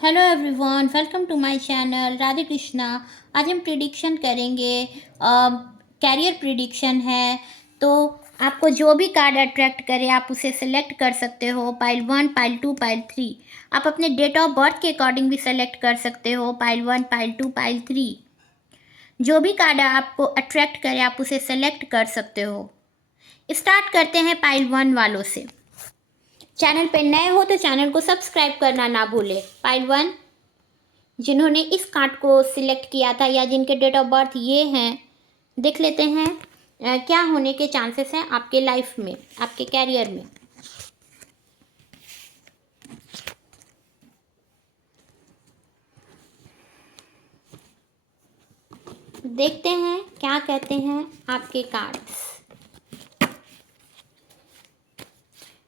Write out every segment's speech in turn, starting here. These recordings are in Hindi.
Hello everyone, welcome to my channel Radhe Krishna. आज हम प्रिडिक्शन करेंगे। कैरियर प्रिडिक्शन है, तो आपको जो भी कार्ड अट्रैक्ट करे आप उसे सेलेक्ट कर सकते हो। Pile 1, pile 2, pile 3। आप अपने डेट ऑफ बर्थ के अकॉर्डिंग भी सेलेक्ट कर सकते हो। Pile 1, pile 2, pile 3। जो भी कार्ड आपको अट्रैक्ट करे आप उसे सेलेक्ट कर सकते हो। स्टार्ट करते हैं पाइल 1 वालों से। चैनल पे नए हो तो चैनल को सब्सक्राइब करना ना भूले। पाइल 1, जिन्होंने इस कार्ड को सिलेक्ट किया था या जिनके डेट ऑफ बर्थ ये हैं, देख लेते हैं क्या होने के चांसेस हैं आपके लाइफ में, आपके कैरियर में। देखते हैं क्या कहते हैं आपके कार्ड्स।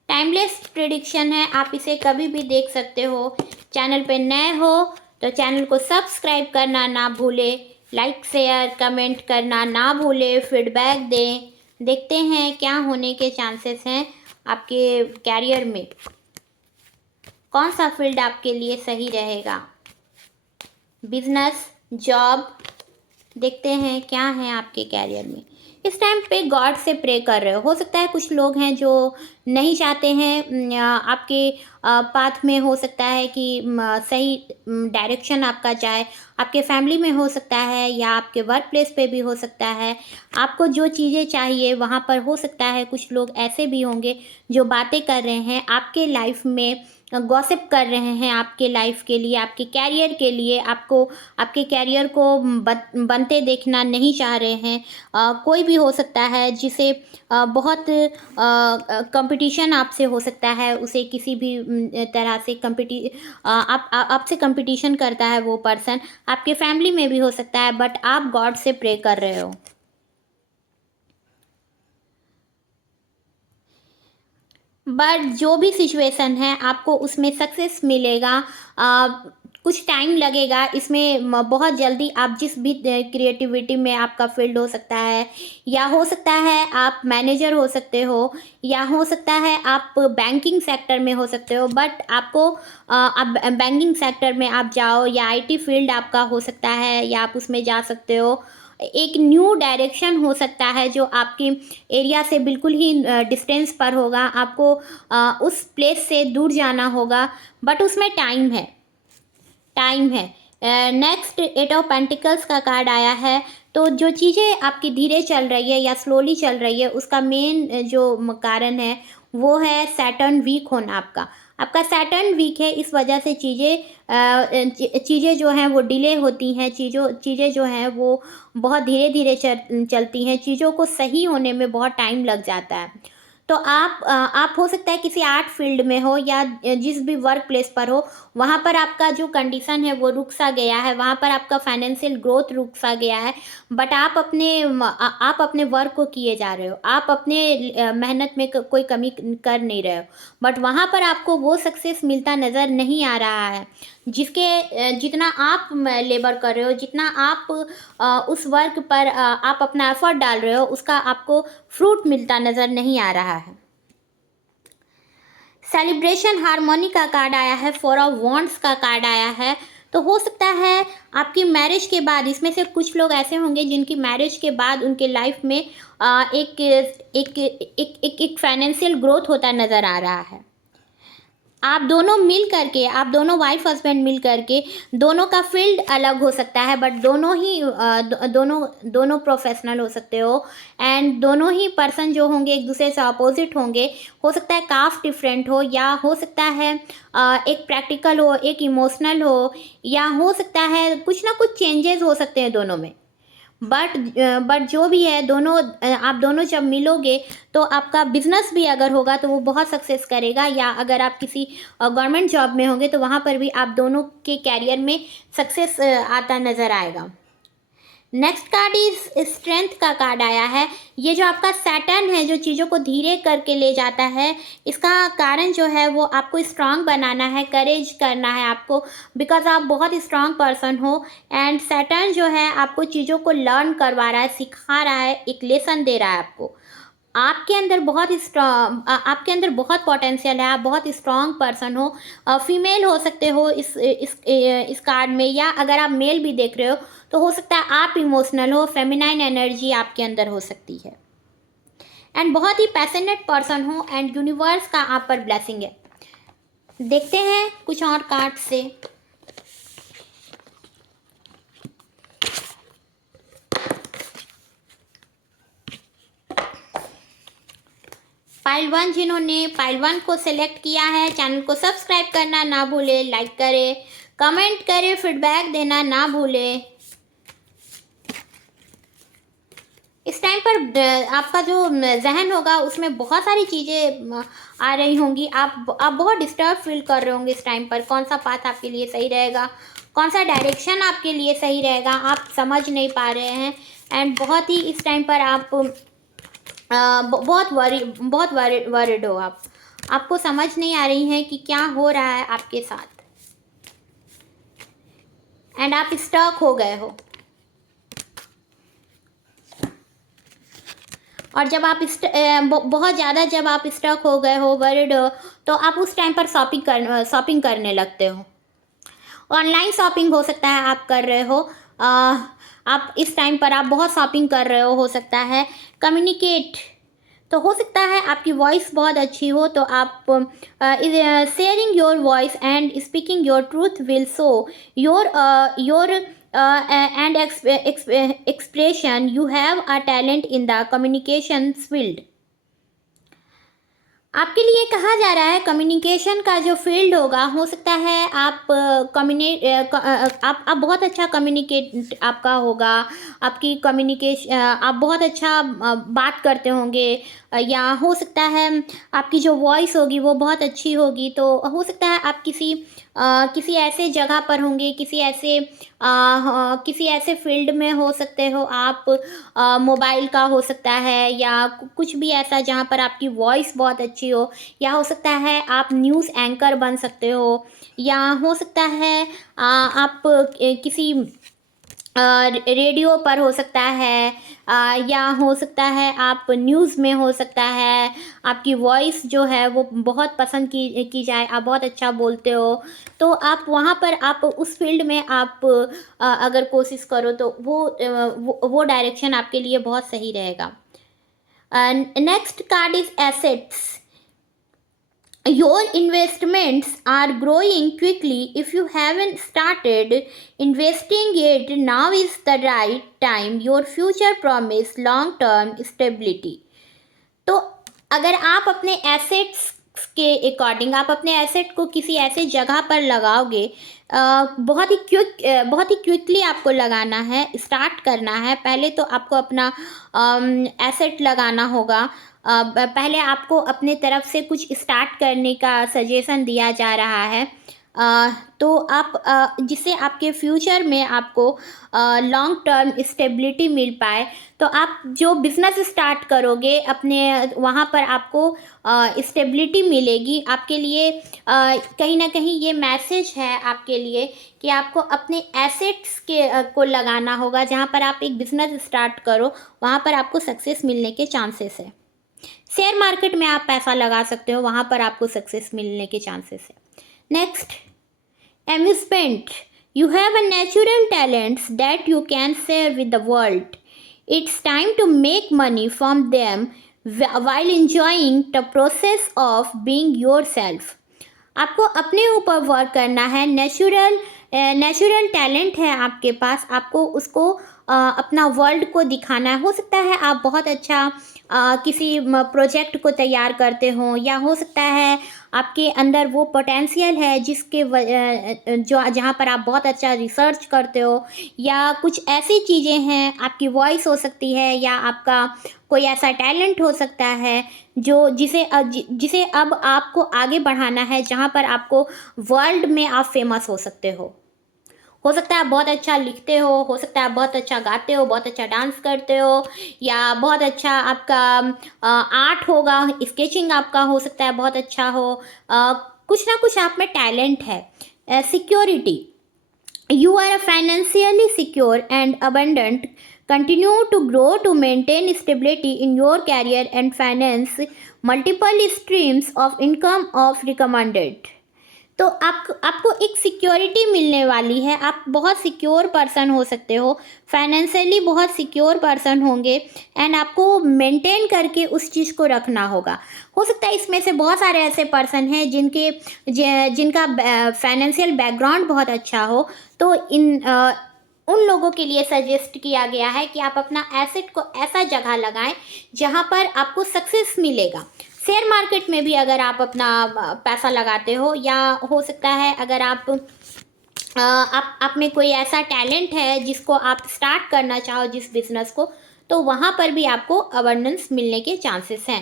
टाइमलेस प्रेडिक्शन है, आप इसे कभी भी देख सकते हो। चैनल पे नए हो तो चैनल को सब्सक्राइब करना ना भूले, लाइक शेयर कमेंट करना ना भूले, फीडबैक दें। देखते हैं क्या होने के चांसेस हैं आपके कैरियर में, कौन सा फील्ड आपके लिए सही रहेगा। बिजनेस, जॉब, देखते हैं क्या है आपके कैरियर में। इस टाइम पे गॉड से प्रे कर रहे हो सकता है कुछ लोग हैं जो नहीं चाहते हैं आपके पाथ में, हो सकता है कि सही डायरेक्शन आपका जाए। आपके फैमिली में हो सकता है या आपके वर्क प्लेस पे भी हो सकता है। आपको जो चीज़ें चाहिए वहाँ पर हो सकता है कुछ लोग ऐसे भी होंगे जो बातें कर रहे हैं आपके लाइफ में, गॉसिप कर रहे हैं आपके लाइफ के लिए, आपके कैरियर के लिए। आपको आपके कैरियर को बनते देखना नहीं चाह रहे हैं। कोई भी हो सकता है जिसे बहुत कंपटीशन आपसे हो सकता है, उसे किसी भी तरह से आपसे कंपटीशन करता है वो पर्सन। आपके फैमिली में भी हो सकता है, बट आप गॉड से प्रे कर रहे हो। बट जो भी सिचुएशन है आपको उसमें सक्सेस मिलेगा। कुछ टाइम लगेगा इसमें, बहुत जल्दी आप जिस भी क्रिएटिविटी में आपका फील्ड हो सकता है, या हो सकता है आप मैनेजर हो सकते हो, या हो सकता है आप बैंकिंग सेक्टर में हो सकते हो। बट आपको आप बैंकिंग सेक्टर में आप जाओ, या आईटी फील्ड आपका हो सकता है या आप उसमें जा सकते हो। एक न्यू डायरेक्शन हो सकता है जो आपके एरिया से बिल्कुल ही डिस्टेंस पर होगा। आपको उस प्लेस से दूर जाना होगा, बट उसमें टाइम है, टाइम है। नेक्स्ट 8 ऑफ पेंटिकल्स का कार्ड आया है। तो जो चीज़ें आपकी धीरे चल रही है या स्लोली चल रही है उसका मेन जो कारण है वो है सैटर्न वीक होना। आपका सैटर्न वीक है, इस वजह से चीज़ें जो हैं वो डिले होती हैं। चीज़ें जो हैं वो बहुत धीरे धीरे चलती हैं। चीज़ों को सही होने में बहुत टाइम लग जाता है। तो आप हो सकता है किसी आर्ट फील्ड में हो या जिस भी वर्क प्लेस पर हो, वहाँ पर आपका जो कंडीशन है वो रुक सा गया है, वहाँ पर आपका फाइनेंशियल ग्रोथ रुक सा गया है। बट आप अपने वर्क को किए जा रहे हो, आप अपने मेहनत में कोई कमी कर नहीं रहे हो, बट वहाँ पर आपको वो सक्सेस मिलता नज़र नहीं आ रहा है जितना आप लेबर कर रहे हो, जितना आप उस वर्क पर आप अपना एफर्ट डाल रहे हो, उसका आपको फ्रूट मिलता नज़र नहीं आ रहा है। सेलिब्रेशन हार्मोनी का कार्ड आया है, 4 ऑफ वॉन्ड्स का कार्ड आया है। तो हो सकता है आपकी मैरिज के बाद, इसमें से कुछ लोग ऐसे होंगे जिनकी मैरिज के बाद उनके लाइफ में एक फाइनेंशियल ग्रोथ होता नज़र आ रहा है। आप दोनों वाइफ हस्बैंड मिल करके, दोनों का फील्ड अलग हो सकता है, बट दोनों प्रोफेशनल हो सकते हो। एंड दोनों ही पर्सन जो होंगे एक दूसरे से अपोजिट होंगे। हो सकता है कास्ट डिफरेंट हो, या हो सकता है एक प्रैक्टिकल हो, एक इमोशनल हो, या हो सकता है कुछ ना कुछ चेंजेस हो सकते हैं दोनों में। बट जो भी है, आप दोनों जब मिलोगे तो आपका बिजनेस भी अगर होगा तो वो बहुत सक्सेस करेगा, या अगर आप किसी गवर्नमेंट जॉब में होंगे तो वहाँ पर भी आप दोनों के कैरियर में सक्सेस आता नज़र आएगा। नेक्स्ट कार्ड इज स्ट्रेंथ का कार्ड आया है। ये जो आपका सैटर्न है जो चीज़ों को धीरे करके ले जाता है, इसका कारण जो है वो आपको स्ट्रांग बनाना है, करेज करना है आपको, बिकॉज आप बहुत स्ट्रांग पर्सन हो। एंड सैटर्न जो है आपको चीज़ों को लर्न करवा रहा है, सिखा रहा है, एक लेसन दे रहा है आपको। आपके अंदर बहुत आपके अंदर बहुत पोटेंशियल है, आप बहुत स्ट्रॉन्ग पर्सन हो। फीमेल हो सकते हो इस कार्ड में, या अगर आप मेल भी देख रहे हो तो हो सकता है आप इमोशनल हो, फेमिनाइन एनर्जी आपके अंदर हो सकती है, एंड बहुत ही पैशनेट पर्सन हो, एंड यूनिवर्स का आप पर ब्लेसिंग है। देखते हैं कुछ और कार्ड से। पाइल 1 जिन्होंने पाइल 1 को सिलेक्ट किया है, चैनल को सब्सक्राइब करना ना भूले, लाइक करें, कमेंट करें, फीडबैक देना ना भूले। इस टाइम पर आपका जो जहन होगा उसमें बहुत सारी चीज़ें आ रही होंगी। आप बहुत डिस्टर्ब फील कर रहे होंगे इस टाइम पर। कौन सा पाथ आपके लिए सही रहेगा, कौन सा डायरेक्शन आपके लिए सही रहेगा, आप समझ नहीं पा रहे हैं। एंड बहुत ही इस टाइम पर आप बहुत वरिड हो। आपको समझ नहीं आ रही है कि क्या हो रहा है आपके साथ, एंड आप स्टक हो गए हो। और जब आप बहुत ज़्यादा जब आप स्टक हो गए हो, वरिड हो, तो आप उस टाइम पर शॉपिंग करने लगते हो। ऑनलाइन शॉपिंग हो सकता है आप कर रहे हो। आप इस टाइम पर आप बहुत शॉपिंग कर रहे हो सकता है। कम्युनिकेट तो हो सकता है आपकी वॉइस बहुत अच्छी हो, तो आप sharing your voice and speaking your truth will show your and expression. You have a talent in the communication field. आपके लिए कहा जा रहा है कम्युनिकेशन का जो फील्ड होगा, हो सकता है आप आप बहुत अच्छा कम्युनिकेट आपका होगा। आपकी कम्युनिकेशन आप बहुत अच्छा बात करते होंगे, या हो सकता है आपकी जो वॉइस होगी वो बहुत अच्छी होगी। तो हो सकता है आप किसी ऐसे जगह पर होंगे, किसी ऐसे फील्ड में हो सकते हो आप। मोबाइल का हो सकता है, या कुछ भी ऐसा जहाँ पर आपकी वॉइस बहुत अच्छी हो, या हो सकता है आप न्यूज़ एंकर बन सकते हो, या हो सकता है आप किसी रेडियो पर हो सकता है, या हो सकता है आप न्यूज़ में हो सकता है। आपकी वॉइस जो है वो बहुत पसंद की जाए, आप बहुत अच्छा बोलते हो, तो आप वहाँ पर आप उस फील्ड में आप अगर कोशिश करो तो वो डायरेक्शन आपके लिए बहुत सही रहेगा। Next card is assets. Your investments are growing quickly. If you haven't started investing yet, now is the right time. Your future promise long term stability. तो अगर आप अपने एसेट्स के अकॉर्डिंग आप अपने एसेट को किसी ऐसे जगह पर लगाओगे, बहुत ही क्विकली आपको लगाना है, स्टार्ट करना है। पहले तो आपको अपना एसेट लगाना होगा। पहले आपको अपने तरफ से कुछ स्टार्ट करने का सजेशन दिया जा रहा है, तो आप जिससे आपके फ्यूचर में आपको लॉन्ग टर्म स्टेबिलिटी मिल पाए। तो आप जो बिज़नेस स्टार्ट करोगे अपने वहाँ पर आपको स्टेबिलिटी मिलेगी। आपके लिए कहीं ना कहीं ये मैसेज है आपके लिए कि आपको अपने एसेट्स को लगाना होगा। जहाँ पर आप एक बिज़नेस स्टार्ट करो वहाँ पर आपको सक्सेस मिलने के चांसेस है। शेयर मार्केट में आप पैसा लगा सकते हो, वहाँ पर आपको सक्सेस मिलने के चांसेस है। Next, amusement. You have a natural talents that you can share with the world. It's time to make money from them while enjoying the process of being yourself. आपको अपने ऊपर वर्क करना है। नेचुरल टैलेंट है आपके पास, आपको उसको अपना वर्ल्ड को दिखाना है। हो सकता है आप बहुत अच्छा किसी प्रोजेक्ट को तैयार करते हो, या हो सकता है आपके अंदर वो पोटेंशियल है जहाँ पर आप बहुत अच्छा रिसर्च करते हो, या कुछ ऐसी चीज़ें हैं, आपकी वॉइस हो सकती है, या आपका कोई ऐसा टैलेंट हो सकता है जिसे अब आपको आगे बढ़ाना है, जहाँ पर आपको वर्ल्ड में आप फेमस हो सकते हो। हो सकता है आप बहुत अच्छा लिखते हो सकता है आप बहुत अच्छा गाते हो, बहुत अच्छा डांस करते हो, या बहुत अच्छा आपका आर्ट होगा, स्केचिंग आपका हो सकता है बहुत अच्छा हो। कुछ ना कुछ आप में टैलेंट है। Security, you are financially secure and abundant. Continue to grow to maintain stability in your career and finance multiple streams of income of recommended. तो आपको एक सिक्योरिटी मिलने वाली है, आप बहुत सिक्योर पर्सन हो सकते हो, फाइनेंशियली बहुत सिक्योर पर्सन होंगे एंड आपको मेंटेन करके उस चीज़ को रखना होगा। हो सकता है इसमें से बहुत सारे ऐसे पर्सन हैं जिनका फाइनेंशियल बैकग्राउंड बहुत अच्छा हो, तो उन लोगों के लिए सजेस्ट किया गया है कि आप अपना एसेट को ऐसा जगह लगाएं जहां पर आपको सक्सेस मिलेगा। शेयर मार्केट में भी अगर आप अपना पैसा लगाते हो, या हो सकता है अगर आप में कोई ऐसा टैलेंट है जिसको आप स्टार्ट करना चाहो, जिस बिजनेस को, तो वहाँ पर भी आपको अबंडेंस मिलने के चांसेस हैं।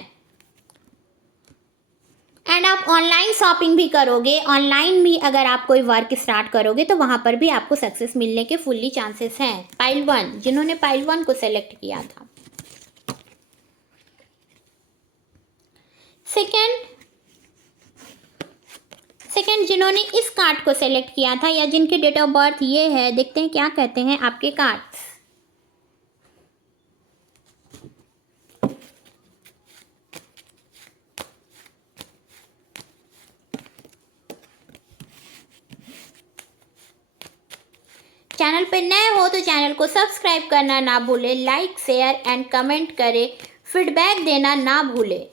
एंड आप ऑनलाइन शॉपिंग भी करोगे, ऑनलाइन भी अगर आप कोई वर्क स्टार्ट करोगे तो वहाँ पर भी आपको सक्सेस मिलने के फुल्ली चांसेस हैं। पाइल 1, जिन्होंने पाइल 1 को सेलेक्ट किया था। सेकंड जिन्होंने इस कार्ड को सेलेक्ट किया था या जिनके डेट ऑफ बर्थ ये है, देखते हैं क्या कहते हैं आपके कार्ड्स। चैनल पे नए हो तो चैनल को सब्सक्राइब करना ना भूले, लाइक शेयर एंड कमेंट करें, फीडबैक देना ना भूले।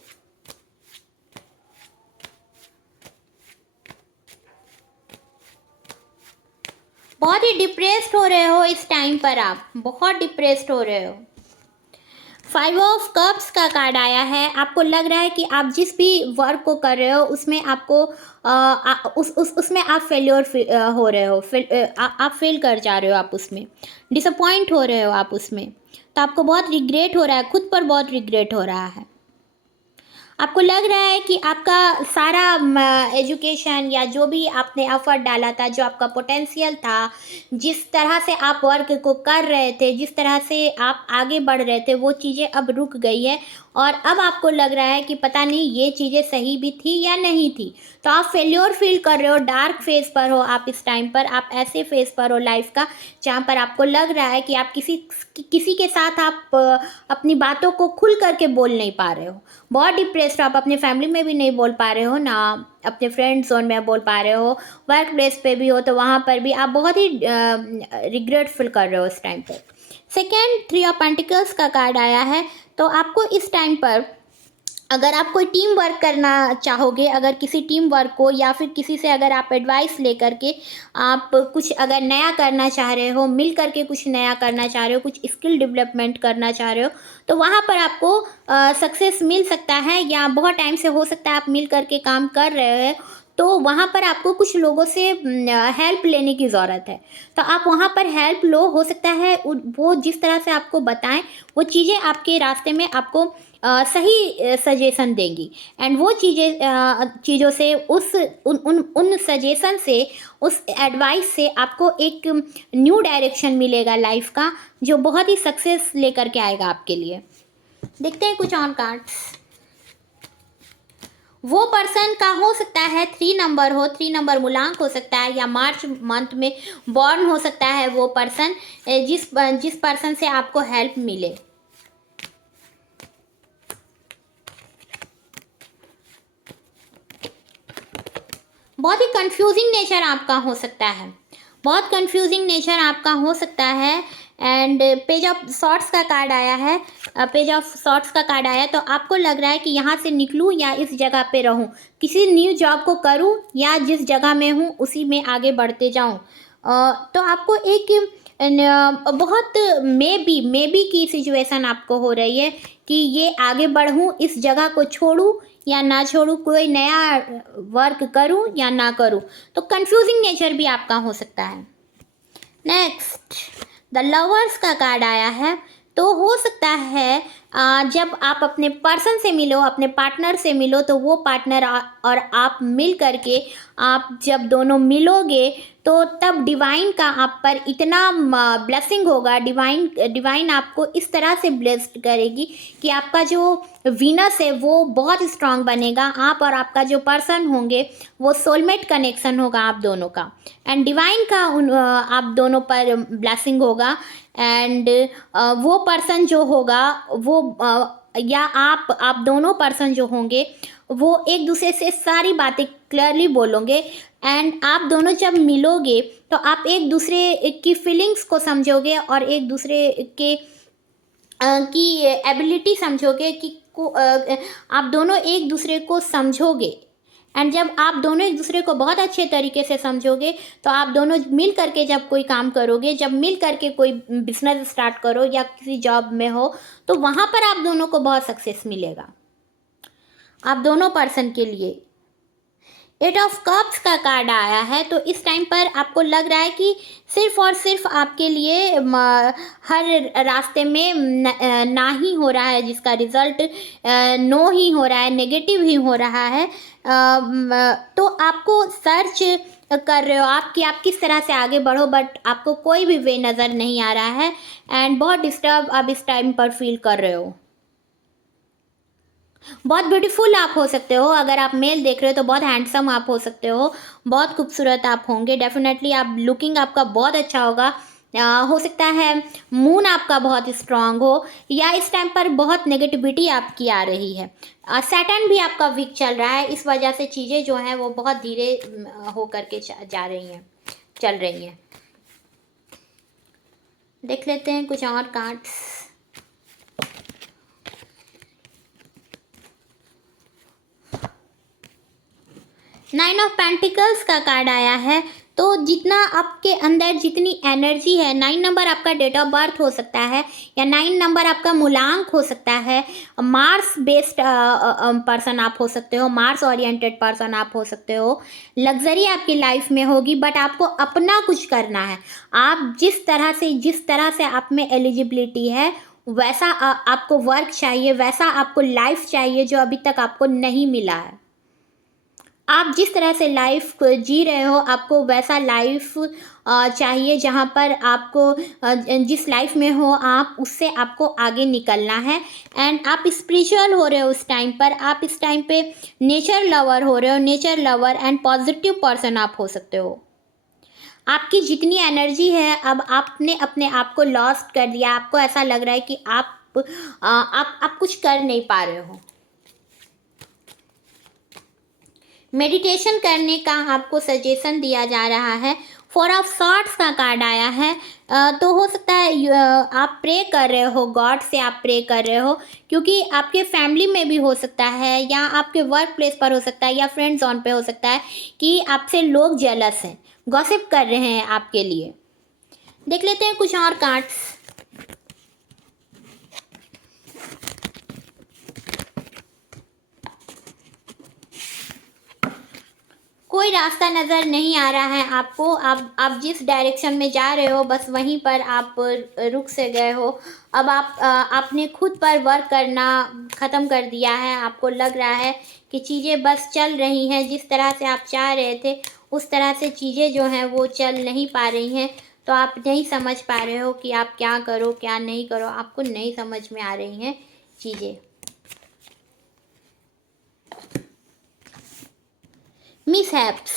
बहुत ही डिप्रेस्ड हो रहे हो इस टाइम पर, आप बहुत डिप्रेस्ड हो रहे हो। 5 ऑफ कप्स का कार्ड आया है। आपको लग रहा है कि आप जिस भी वर्क को कर रहे हो उसमें आपको उसमें आप फेल्योर हो रहे हो, आप फेल कर जा रहे हो, आप उसमें डिसअपॉइंट हो रहे हो, आप उसमें, तो आपको बहुत रिग्रेट हो रहा है, खुद पर बहुत रिग्रेट हो रहा है। आपको लग रहा है कि आपका सारा एजुकेशन या जो भी आपने एफर्ट डाला था, जो आपका पोटेंशियल था, जिस तरह से आप वर्क को कर रहे थे, जिस तरह से आप आगे बढ़ रहे थे, वो चीज़ें अब रुक गई है और अब आपको लग रहा है कि पता नहीं ये चीज़ें सही भी थी या नहीं थी। तो आप फेल्योर फील कर रहे हो, डार्क फेज पर हो आप इस टाइम पर, आप ऐसे फेज पर हो लाइफ का जहाँ पर आपको लग रहा है कि आप किसी के साथ आप अपनी बातों को खुल करके बोल नहीं पा रहे हो, बहुत डिप्रेस्ड, आप अपने फैमिली में भी नहीं बोल पा रहे हो ना, अपने फ्रेंड जोन में बोल पा रहे हो, वर्क प्लेस पे भी हो तो वहाँ पर भी आप बहुत ही रिग्रेट फील कर रहे हो इस टाइम पर। सेकेंड 3 ऑफ पेंटिकल्स का कार्ड आया है। तो आपको इस टाइम पर अगर आप कोई टीम वर्क करना चाहोगे, अगर किसी टीम वर्क को या फिर किसी से अगर आप एडवाइस लेकर के आप कुछ अगर नया करना चाह रहे हो, मिल करके कुछ नया करना चाह रहे हो, कुछ स्किल डेवलपमेंट करना चाह रहे हो, तो वहाँ पर आपको सक्सेस मिल सकता है, या बहुत टाइम से हो सकता है आप मिल करके काम कर रहे हो, तो वहाँ पर आपको कुछ लोगों से हेल्प लेने की ज़रूरत है। तो आप वहाँ पर हेल्प लो, हो सकता है वो जिस तरह से आपको बताएं वो चीज़ें आपके रास्ते में आपको सही सजेशन देंगी, एंड वो चीज़ों से उन सजेशन से, उस एडवाइस से आपको एक न्यू डायरेक्शन मिलेगा लाइफ का, जो बहुत ही सक्सेस लेकर के आएगा आपके लिए। देखते हैं कुछ ऑन कार्ड्स। वो पर्सन का हो सकता है 3 नंबर हो, 3 नंबर मूलांक हो सकता है, या मार्च मंथ में बॉर्न हो सकता है वो पर्सन, जिस पर्सन से आपको हेल्प मिले। बहुत ही कंफ्यूजिंग नेचर आपका हो सकता है, बहुत कंफ्यूजिंग नेचर आपका हो सकता है। एंड पेज ऑफ सॉर्ट्स का कार्ड आया है। पेज ऑफ सॉर्ट्स का कार्ड आया, तो आपको लग रहा है कि यहाँ से निकलूँ या इस जगह पे रहूँ, किसी न्यू जॉब को करूँ या जिस जगह में हूँ उसी में आगे बढ़ते जाऊँ। तो आपको एक बहुत मे बी की सिचुएशन आपको हो रही है कि ये आगे बढ़ूँ, इस जगह को छोड़ूँ या ना छोड़ूँ, कोई नया वर्क करूँ या ना करूँ। तो कंफ्यूजिंग नेचर भी आपका हो सकता है। नेक्स्ट द लवर्स का कार्ड आया है। तो हो सकता है जब आप अपने पर्सन से मिलो, अपने पार्टनर से मिलो, तो वो पार्टनर और आप मिल करके आप जब दोनों मिलोगे तो तब डिवाइन का आप पर इतना ब्लेसिंग होगा, डिवाइन आपको इस तरह से ब्लेस्ड करेगी कि आपका जो वीनस है वो बहुत स्ट्रांग बनेगा। आप और आपका जो पर्सन होंगे वो सोलमेट कनेक्शन होगा आप दोनों का, एंड डिवाइन का आप दोनों पर ब्लेसिंग होगा। एंड वो पर्सन जो होगा वो या आप दोनों पर्सन जो होंगे वो एक दूसरे से सारी बातें क्लियरली बोलोगे। एंड आप दोनों जब मिलोगे तो आप एक दूसरे की फीलिंग्स को समझोगे और एक दूसरे के की एबिलिटी समझोगे कि आप दोनों एक दूसरे को समझोगे। एंड जब आप दोनों एक दूसरे को बहुत अच्छे तरीके से समझोगे तो आप दोनों मिल करके जब कोई काम करोगे, जब मिल करके कोई बिजनेस स्टार्ट करो या किसी जॉब में हो, तो वहाँ पर आप दोनों को बहुत सक्सेस मिलेगा आप दोनों पर्सन के लिए। 8 ऑफ कप्स का कार्ड आया है, तो इस टाइम पर आपको लग रहा है कि सिर्फ और सिर्फ आपके लिए हर रास्ते में ना ही हो रहा है, जिसका रिजल्ट नो ही हो रहा है, नेगेटिव ही हो रहा है। तो आपको सर्च कर रहे हो आप कि आप किस तरह से आगे बढ़ो, बट आपको कोई भी वे नज़र नहीं आ रहा है एंड बहुत डिस्टर्ब आप इस टाइम पर फील कर रहे हो। बहुत ब्यूटीफुल आप हो सकते हो, अगर आप मेल देख रहे हो तो बहुत हैंडसम आप हो सकते हो, बहुत खूबसूरत आप होंगे डेफिनेटली। आप लुकिंग आपका बहुत अच्छा होगा। हो सकता है मून आपका बहुत स्ट्रांग हो या इस टाइम पर बहुत नेगेटिविटी आपकी आ रही है। सैटर्न भी आपका वीक चल रहा है, इस वजह से चीज़ें जो हैं वो बहुत धीरे हो करके जा रही हैं, चल रही हैं। देख लेते हैं कुछ और कार्ड्स। 9 ऑफ पेंटिकल्स का कार्ड आया है, तो जितना आपके अंदर जितनी एनर्जी है, 9 नंबर आपका डेट ऑफ बर्थ हो सकता है या 9 नंबर आपका मूलांक हो सकता है, मार्स बेस्ड पर्सन आप हो सकते हो, मार्स ओरिएंटेड पर्सन आप हो सकते हो। लग्जरी आपकी लाइफ में होगी, बट आपको अपना कुछ करना है। आप जिस तरह से आप में एलिजिबिलिटी है वैसा आपको वर्क चाहिए, वैसा आपको लाइफ चाहिए जो अभी तक आपको नहीं मिला है। आप जिस तरह से लाइफ जी रहे हो आपको वैसा लाइफ चाहिए, जहाँ पर आपको जिस लाइफ में हो आप उससे आपको आगे निकलना है। एंड आप स्पिरिचुअल हो रहे हो इस टाइम पर, आप इस टाइम पे नेचर लवर हो रहे हो, nature lover and positive person आप हो सकते हो। आपकी जितनी एनर्जी है अब आपने अपने आप को लॉस्ट कर दिया, आपको ऐसा लग रहा है कि आप कुछ कर नहीं पा रहे हो। मेडिटेशन करने का आपको सजेशन दिया जा रहा है। 4 ऑफ सॉर्ड्स का कार्ड आया है, तो हो सकता है आप प्रे कर रहे हो, गॉड से आप प्रे कर रहे हो, क्योंकि आपके फैमिली में भी हो सकता है या आपके वर्क प्लेस पर हो सकता है या फ्रेंड जोन पे हो सकता है कि आपसे लोग जेलस हैं, गॉसिप कर रहे हैं आपके लिए। देख लेते हैं कुछ और कार्ड्स। कोई रास्ता नज़र नहीं आ रहा है आपको, आप जिस डायरेक्शन में जा रहे हो बस वहीं पर आप रुक से गए हो। अब आपने खुद पर वर्क करना ख़त्म कर दिया है। आपको लग रहा है कि चीज़ें बस चल रही हैं, जिस तरह से आप चाह रहे थे उस तरह से चीज़ें जो हैं वो चल नहीं पा रही हैं। तो आप नहीं समझ पा रहे हो कि आप क्या करो क्या नहीं करो, आपको नहीं समझ में आ रही हैं चीज़ें। Mishaps.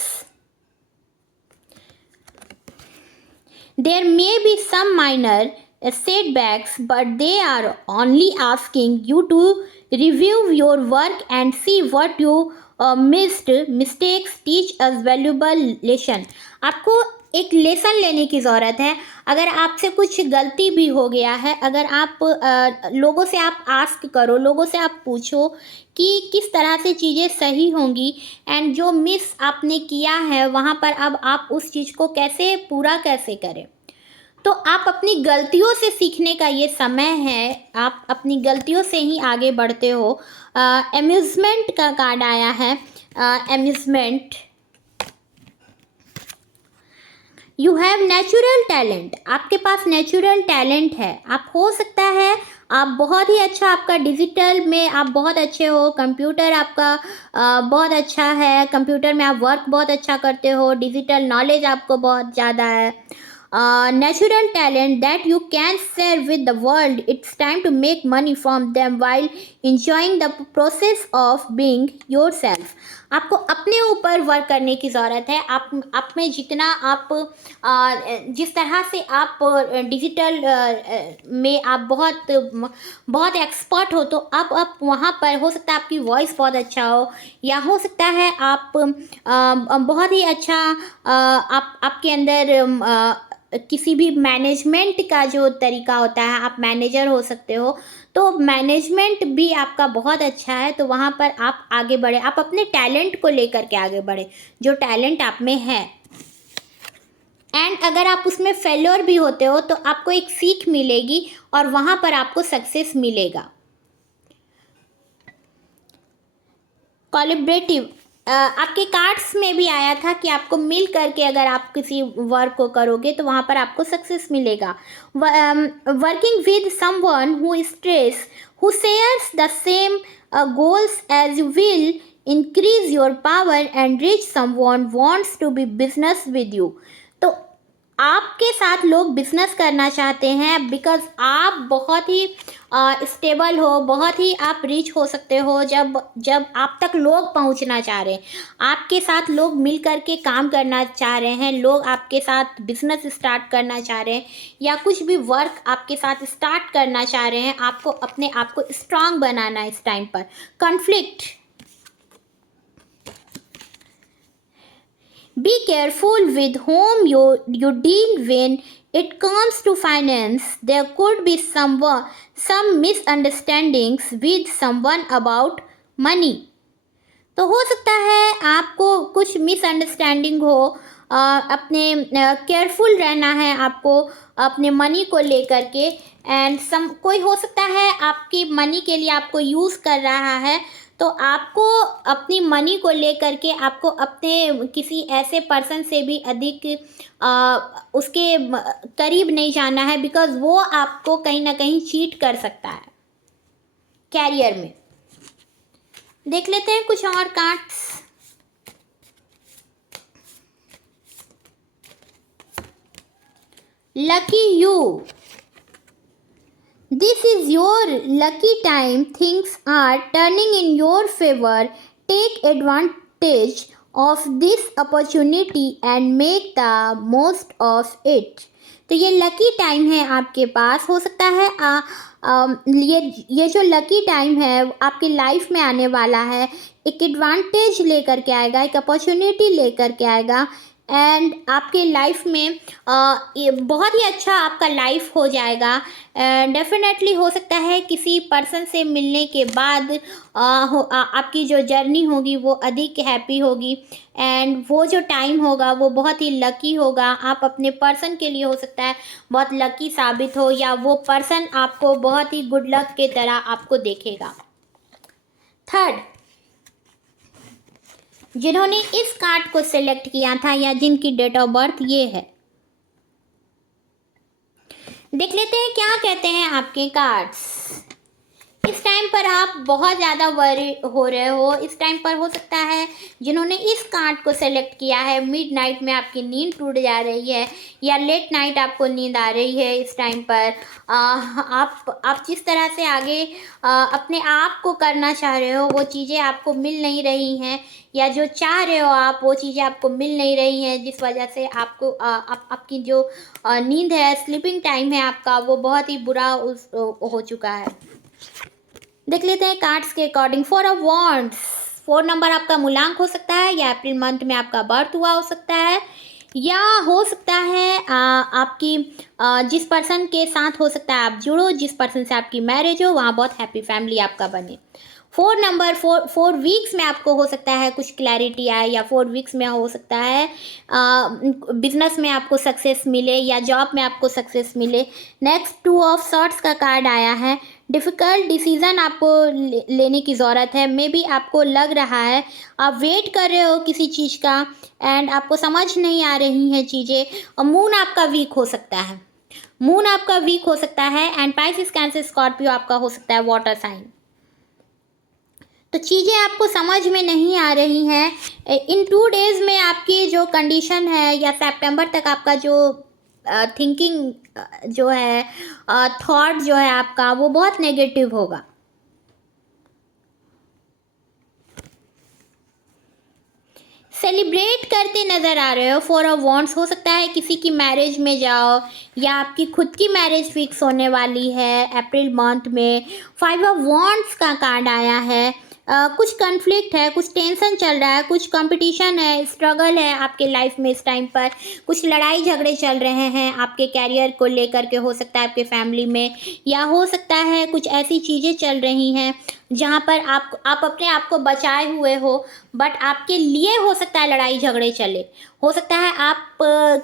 There may be some minor setbacks, but they are only asking you to review your work and see what you missed. Mistakes teach us valuable lesson. आपको एक लेसन लेने की ज़रूरत है। अगर आपसे कुछ गलती भी हो गया है, अगर आप लोगों से आप आस्क करो, लोगों से आप पूछो कि किस तरह से चीज़ें सही होंगी, एंड जो मिस आपने किया है वहाँ पर अब आप उस चीज़ को कैसे पूरा कैसे करें। तो आप अपनी गलतियों से सीखने का ये समय है, आप अपनी गलतियों से ही आगे बढ़ते हो। अम्यूज़मेंट का कार्ड आया है, amusement. You have natural talent, आपके पास नेचुरल टैलेंट है। आप हो सकता है आप बहुत ही अच्छा, आपका डिजिटल में आप बहुत अच्छे हो, कंप्यूटर आपका बहुत अच्छा है, कंप्यूटर में आप वर्क बहुत अच्छा करते हो, डिजिटल नॉलेज आपको बहुत ज़्यादा है, natural talent that you can share with the world. It's time to make money from them while enjoying the process of being yourself. आपको अपने ऊपर वर्क करने की ज़रूरत है। आप में जितना आप जिस तरह से आप डिजिटल में आप बहुत एक्सपर्ट हो, तो आप वहाँ पर हो सकता है आपकी वॉइस बहुत अच्छा हो, या हो सकता है आप बहुत ही अच्छा आपके अंदर किसी भी मैनेजमेंट का जो तरीका होता है, आप मैनेजर हो सकते हो, तो मैनेजमेंट भी आपका बहुत अच्छा है, तो वहाँ पर आप आगे बढ़े, आप अपने टैलेंट को लेकर के आगे बढ़े, जो टैलेंट आप में है। एंड अगर आप उसमें फेल्योर भी होते हो तो आपको एक सीख मिलेगी और वहाँ पर आपको सक्सेस मिलेगा। कोलैबोरेटिव, आपके कार्ड्स में भी आया था कि आपको मिल करके अगर आप किसी वर्क को करोगे तो वहाँ पर आपको सक्सेस मिलेगा। Working with someone who stress who shares the same goals as you will increase your power and rich someone wants to be business with you. तो आपके साथ लोग बिजनेस करना चाहते हैं बिकॉज आप बहुत ही स्टेबल हो, बहुत ही आप रिच हो सकते हो जब आप तक लोग पहुंचना चाह रहे हैं, आपके साथ लोग मिल कर के काम करना चाह रहे हैं, लोग आपके साथ बिजनेस स्टार्ट करना चाह रहे हैं या कुछ भी वर्क आपके साथ स्टार्ट करना चाह रहे हैं। आपको अपने आप को स्ट्रांग बनाना है इस टाइम पर। Conflict, be careful with whom you deal when it comes to finance. There could be some misunderstandings with someone about money. तो हो सकता है आपको कुछ मिसअंडरस्टैंडिंग हो, अपने केयरफुल रहना है आपको अपने मनी को लेकर के। एंड कोई हो सकता है आपकी मनी के लिए आपको यूज़ कर रहा है, तो आपको अपनी मनी को लेकर के आपको अपने किसी ऐसे पर्सन से भी अधिक उसके करीब नहीं जाना है, बिकॉज वो आपको कहीं ना कहीं चीट कर सकता है। कैरियर में देख लेते हैं कुछ और cards. Lucky you, this is your lucky time. Things are turning in your favor. Take advantage of this opportunity and make the most of it. तो ये लकी टाइम है आपके पास। हो सकता है ये जो लकी टाइम है आपकी लाइफ में आने वाला है, एक एडवांटेज लेकर के आएगा, एक अपॉर्चुनिटी लेकर के आएगा। एंड आपके लाइफ में ये बहुत ही अच्छा आपका लाइफ हो जाएगा। डेफिनेटली हो सकता है किसी पर्सन से मिलने के बाद आपकी जो जर्नी होगी वो अधिक हैप्पी होगी, एंड वो जो टाइम होगा वो बहुत ही लकी होगा। आप अपने पर्सन के लिए हो सकता है बहुत लकी साबित हो, या वो पर्सन आपको बहुत ही गुड लक के तरह आपको देखेगा। थर्ड, जिन्होंने इस कार्ड को सिलेक्ट किया था या जिनकी डेट ऑफ बर्थ ये है, देख लेते हैं क्या कहते हैं आपके कार्ड्स। इस टाइम पर आप बहुत ज़्यादा वरी हो रहे हो। इस टाइम पर हो सकता है जिन्होंने इस कार्ड को सेलेक्ट किया है, मिड नाइट में आपकी नींद टूट जा रही है या लेट नाइट आपको नींद आ रही है। इस टाइम पर आप जिस तरह से आगे अपने आप को करना चाह रहे हो वो चीज़ें आपको मिल नहीं रही हैं, या जो चाह रहे हो आप वो चीज़ें आपको मिल नहीं रही हैं, जिस वजह से आपको आपकी जो नींद है, स्लीपिंग टाइम है आपका, वो बहुत ही बुरा हो चुका है। देख लेते हैं कार्ड्स के अकॉर्डिंग। 4 ऑफ वॉन्ड्स, 4 नंबर आपका मूलांक हो सकता है, या अप्रैल मंथ में आपका बर्थ हुआ हो सकता है, या हो सकता है आपकी जिस पर्सन के साथ हो सकता है आप जुड़ो, जिस पर्सन से आपकी मैरिज हो, वहाँ बहुत हैप्पी फैमिली आपका बने। 4 नंबर 4 वीक्स में आपको हो सकता है कुछ क्लैरिटी आए, या 4 वीक्स में हो सकता है बिजनेस में आपको सक्सेस मिले या जॉब में आपको सक्सेस मिले। नेक्स्ट 2 ऑफ सॉर्ट्स का कार्ड आया है। डिफ़िकल्ट डिसीज़न आपको लेने की ज़रूरत है। मे बी आपको लग रहा है आप वेट कर रहे हो किसी चीज़ का एंड आपको समझ नहीं आ रही हैं चीज़ें, और मून आपका वीक हो सकता है। मून आपका वीक हो सकता है, एंड पाइसेस, कैंसर, स्कॉर्पियो आपका हो सकता है वाटर साइन। तो चीज़ें आपको समझ में नहीं आ रही हैं। इन 2 डेज में आपकी जो कंडीशन है, या सितंबर तक आपका जो थिंकिंग जो है, थॉट जो है आपका, वो बहुत नेगेटिव होगा। सेलिब्रेट करते नज़र आ रहे हो। 4 ऑफ वॉन्ड्स हो सकता है किसी की मैरिज में जाओ, या आपकी खुद की मैरिज फिक्स होने वाली है अप्रैल मंथ में। 5 ऑफ वॉन्ड्स का कार्ड आया है। कुछ कन्फ्लिक्ट है, कुछ टेंशन चल रहा है, कुछ कंपटीशन है, स्ट्रगल है आपके लाइफ में इस टाइम पर। कुछ लड़ाई झगड़े चल रहे हैं आपके कैरियर को लेकर के, हो सकता है आपके फैमिली में, या हो सकता है कुछ ऐसी चीज़ें चल रही हैं जहाँ पर आप अपने आप को बचाए हुए हो, बट आपके लिए हो सकता है लड़ाई झगड़े चले। हो सकता है आप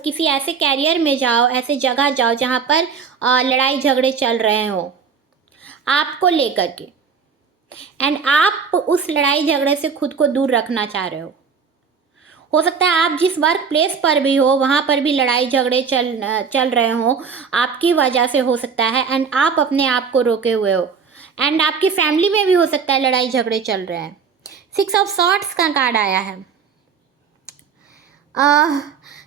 किसी ऐसे कैरियर में जाओ, ऐसे जगह जाओ जहाँ पर लड़ाई झगड़े चल रहे हो आपको लेकर के, एंड आप उस लड़ाई झगड़े से खुद को दूर रखना चाह रहे हो। हो सकता है आप जिस वर्क प्लेस पर भी हो वहाँ पर भी लड़ाई झगड़े चल रहे हो आपकी वजह से, हो सकता है, एंड आप अपने आप को रोके हुए हो। एंड आपकी फैमिली में भी हो सकता है लड़ाई झगड़े चल रहे हैं। 6 ऑफ सॉर्ड्स का कार्ड आया है।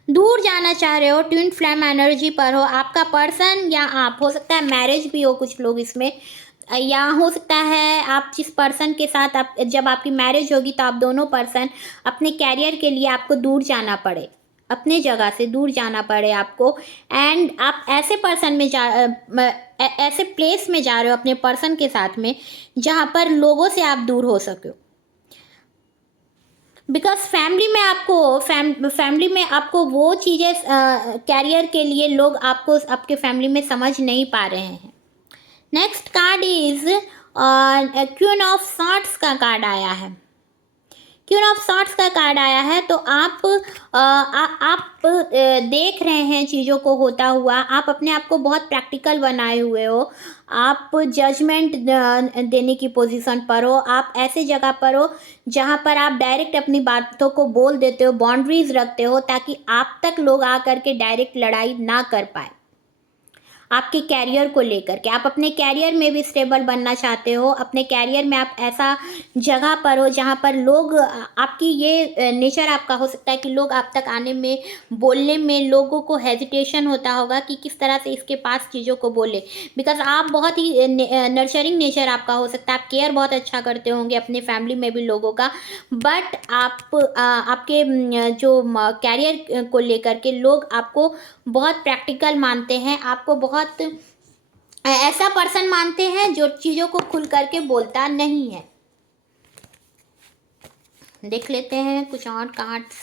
दूर जाना चाह रहे हो, ट्विन फ्लेम एनर्जी पर हो, आपका पर्सन या आप, हो सकता है मैरिज भी हो कुछ लोग इसमें, या हो सकता है आप जिस पर्सन के साथ आप, जब आपकी मैरिज होगी तो आप दोनों पर्सन अपने कैरियर के लिए आपको दूर जाना पड़े, अपने जगह से दूर जाना पड़े आपको, एंड आप ऐसे पर्सन में ऐसे प्लेस में जा रहे हो अपने पर्सन के साथ में जहाँ पर लोगों से आप दूर हो सको। बिकॉज फैमिली में आपको वो चीज़ें कैरियर के लिए लोग आपको आपके फैमिली में समझ नहीं पा रहे हैं। Next card is queen of swords का कार्ड आया है। क्वीन ऑफ सॉर्ड्स का कार्ड आया है, तो आप देख रहे हैं चीज़ों को होता हुआ, आप अपने आप को बहुत प्रैक्टिकल बनाए हुए हो, आप जजमेंट देने की पोजीशन पर हो, आप ऐसे जगह पर हो जहाँ पर आप डायरेक्ट अपनी बातों को बोल देते हो, बाउंड्रीज रखते हो, ताकि आप तक लोग आकर के डायरेक्ट लड़ाई ना कर पाए आपके कैरियर को लेकर के। आप अपने कैरियर में भी स्टेबल बनना चाहते हो, अपने कैरियर में आप ऐसा जगह पर हो जहाँ पर लोग, आपकी ये नेचर आपका हो सकता है कि लोग आप तक आने में, बोलने में लोगों को हेजिटेशन होता होगा कि किस तरह से इसके पास चीज़ों को बोले, बिकॉज आप बहुत ही नर्चरिंग नेचर आपका हो सकता है, आप केयर बहुत अच्छा करते होंगे अपने फैमिली में भी लोगों का, बट आपके जो कैरियर को लेकर के लोग आपको बहुत प्रैक्टिकल मानते हैं, आपको बहुत ऐसा पर्सन मानते हैं जो चीज़ों को खुल करके बोलता नहीं है। देख लेते हैं कुछ और कार्ड्स।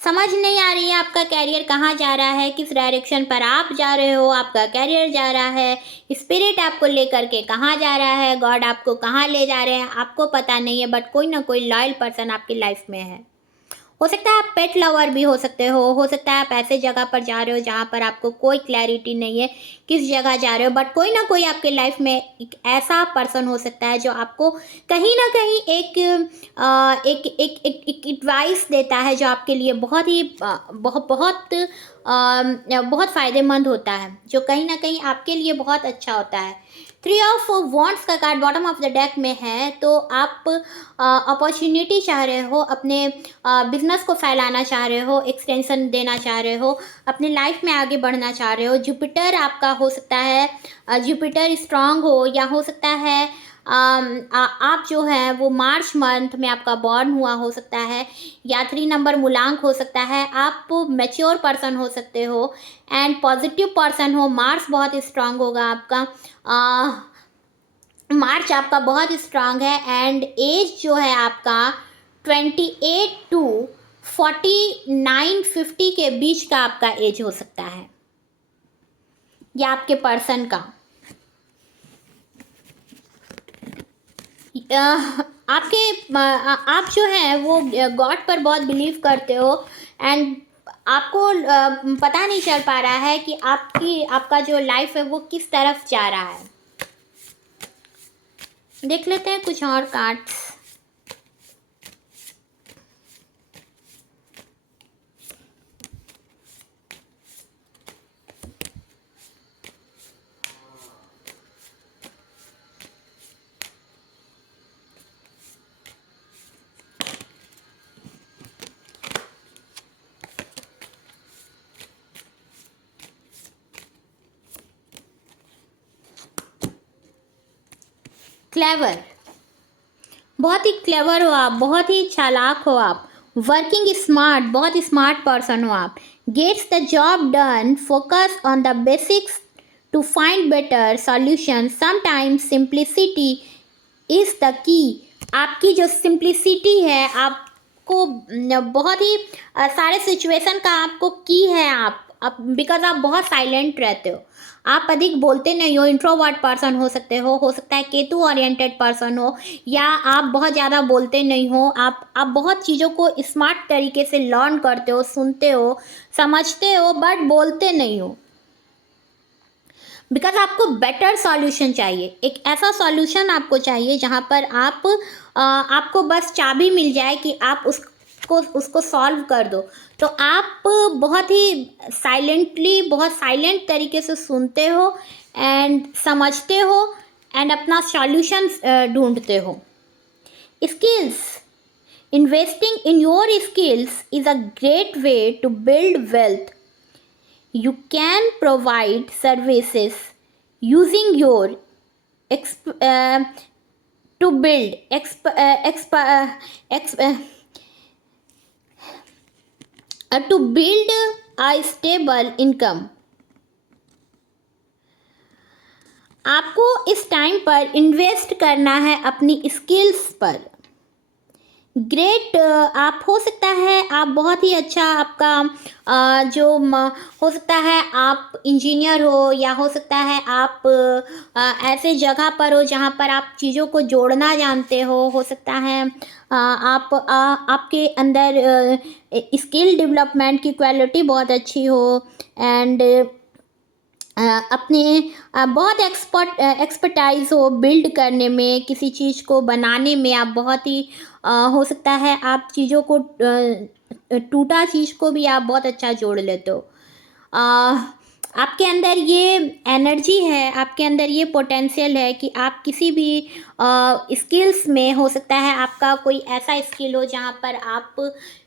समझ नहीं आ रही है आपका कैरियर कहाँ जा रहा है, किस डायरेक्शन पर आप जा रहे हो, आपका कैरियर जा रहा है, स्पिरिट आपको लेकर के कहाँ जा रहा है, गॉड आपको कहाँ ले जा रहे हैं, आपको पता नहीं है, बट कोई ना कोई लॉयल पर्सन आपकी लाइफ में है। हो सकता है आप पेट लवर भी हो सकते हो सकता है आप ऐसे जगह पर जा रहे हो जहाँ पर आपको कोई क्लैरिटी नहीं है किस जगह जा रहे हो, बट कोई ना कोई आपके लाइफ में एक ऐसा पर्सन हो सकता है जो आपको कहीं ना कहीं एक एडवाइस देता है, जो आपके लिए बहुत ही बहुत फ़ायदेमंद होता है, जो कहीं ना कहीं आपके लिए बहुत अच्छा होता है। 3 ऑफ वॉन्ड्स का card bottom of the deck में है, तो आप अपॉर्चुनिटी चाह रहे हो, अपने बिजनेस को फैलाना चाह रहे हो, एक्सटेंशन देना चाह रहे हो, अपने लाइफ में आगे बढ़ना चाह रहे हो। जुपिटर आपका हो सकता है, जुपिटर स्ट्रांग हो, या हो सकता है आप जो है वो मार्च मंथ में आपका बॉर्न हुआ हो सकता है, या 3 नंबर मूलांक हो सकता है। आप मैच्योर पर्सन हो सकते हो एंड पॉजिटिव पर्सन हो। मार्च बहुत स्ट्रांग होगा आपका, मार्च आपका बहुत स्ट्रांग है, एंड एज जो है आपका 28 टू 49-50 के बीच का आपका एज हो सकता है, या आपके पर्सन का। आप जो है वो गॉड पर बहुत बिलीव करते हो, एंड आपको पता नहीं चल पा रहा है कि आपका जो लाइफ है वो किस तरफ जा रहा है। देख लेते हैं कुछ और कार्ड्स। क्लेवर, बहुत ही क्लेवर हो आप, बहुत ही चालाक हो आप। वर्किंग स्मार्ट, बहुत ही स्मार्ट पर्सन हो आप। Gets the job done, focus on the basics to find better solution, sometimes simplicity is the key. आपकी जो सिंप्लिसिटी है, आपको बहुत ही सारे सिचुएशन का आपको की है आप बिकॉज आप बहुत साइलेंट रहते हो, आप अधिक बोलते नहीं हो, इंट्रोवर्ट पर्सन हो सकता है केतु ओरिएंटेड पर्सन हो, या आप बहुत ज़्यादा बोलते नहीं हो, आप बहुत चीज़ों को स्मार्ट तरीके से लर्न करते हो, सुनते हो, समझते हो, बट बोलते नहीं हो बिकॉज आपको बेटर सॉल्यूशन चाहिए। एक ऐसा सॉल्यूशन आपको चाहिए जहाँ पर आपको बस चाबी मिल जाए कि आप उसको सॉल्व कर दो। तो आप बहुत ही साइलेंटली, बहुत साइलेंट तरीके से सुनते हो एंड समझते हो एंड अपना सॉल्यूशन ढूंढते हो। Skills, investing in your skills is a great way to build wealth. You can provide services using your to build to build a stable income. आपको इस टाइम पर इन्वेस्ट करना है अपनी स्किल्स पर। ग्रेट, आप हो सकता है आप बहुत ही अच्छा आपका हो सकता है आप इंजीनियर हो, या हो सकता है आप ऐसे जगह पर हो जहाँ पर आप चीज़ों को जोड़ना जानते हो सकता है आपके अंदर स्किल डेवलपमेंट की क्वालिटी बहुत अच्छी हो एंड अपने बहुत एक्सपर्टाइज हो बिल्ड करने में, किसी चीज़ को बनाने में आप बहुत ही हो सकता है आप चीज़ों को टूटा चीज़ को भी आप बहुत अच्छा जोड़ लेते हो। आपके अंदर ये एनर्जी है, आपके अंदर ये पोटेंशियल है कि आप किसी भी स्किल्स में, हो सकता है आपका कोई ऐसा स्किल हो जहाँ पर आप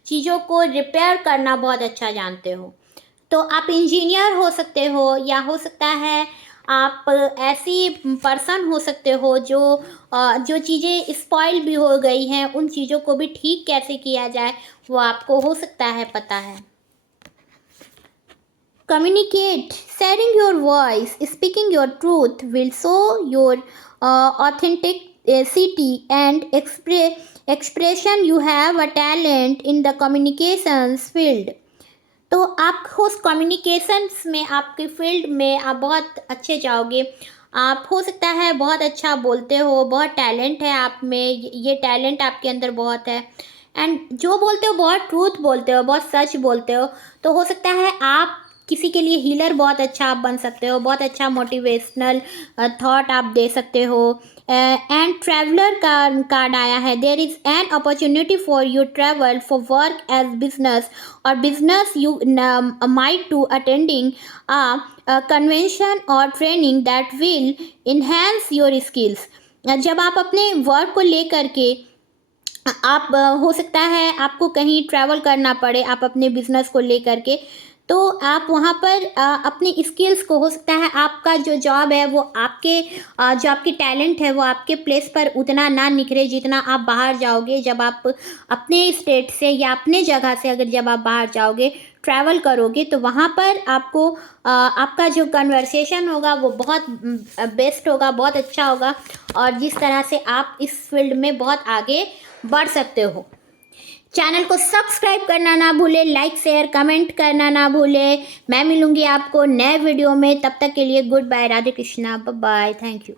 चीज़ों को रिपेयर करना बहुत अच्छा जानते हो। तो आप इंजीनियर हो सकते हो, या हो सकता है आप ऐसी पर्सन हो सकते हो जो चीज़ें स्पॉइल भी हो गई हैं, उन चीज़ों को भी ठीक कैसे किया जाए वो आपको हो सकता है पता है। Communicate, sharing your voice, speaking your truth will show your authenticity and expression. You have a talent in the communications field. तो आप उस कम्युनिकेशंस में, आपके फील्ड में आप बहुत अच्छे जाओगे। आप हो सकता है बहुत अच्छा बोलते हो, बहुत टैलेंट है आप में, ये टैलेंट आपके अंदर बहुत है एंड जो बोलते हो बहुत ट्रूथ बोलते हो, बहुत सच बोलते हो। तो हो सकता है आप किसी के लिए हीलर बहुत अच्छा आप बन सकते हो, बहुत अच्छा मोटिवेशनल थॉट आप दे सकते हो। एंड ट्रैवलर का कार्ड आया है। There is an opportunity for you travel for work as business, or business you might to attending a convention or training that will enhance your skills. जब आप अपने वर्क को लेकर के आप हो सकता है आपको कहीं ट्रैवल करना पड़े, आप अपने बिजनेस को लेकर के, तो आप वहाँ पर अपनी स्किल्स को, हो सकता है आपका जो जॉब है वो आपके जो आपकी टैलेंट है वो आपके प्लेस पर उतना ना निखरे जितना आप बाहर जाओगे। जब आप अपने स्टेट से या अपने जगह से अगर जब आप बाहर जाओगे, ट्रैवल करोगे, तो वहाँ पर आपको आपका जो कन्वर्सेशन होगा वो बहुत बेस्ट होगा, बहुत अच्छा होगा, और जिस तरह से आप इस फील्ड में बहुत आगे बढ़ सकते हो। चैनल को सब्सक्राइब करना ना भूले, लाइक शेयर कमेंट करना ना भूले। मैं मिलूंगी आपको नए वीडियो में, तब तक के लिए goodbye, Radhe Krishna, bye bye, thank you.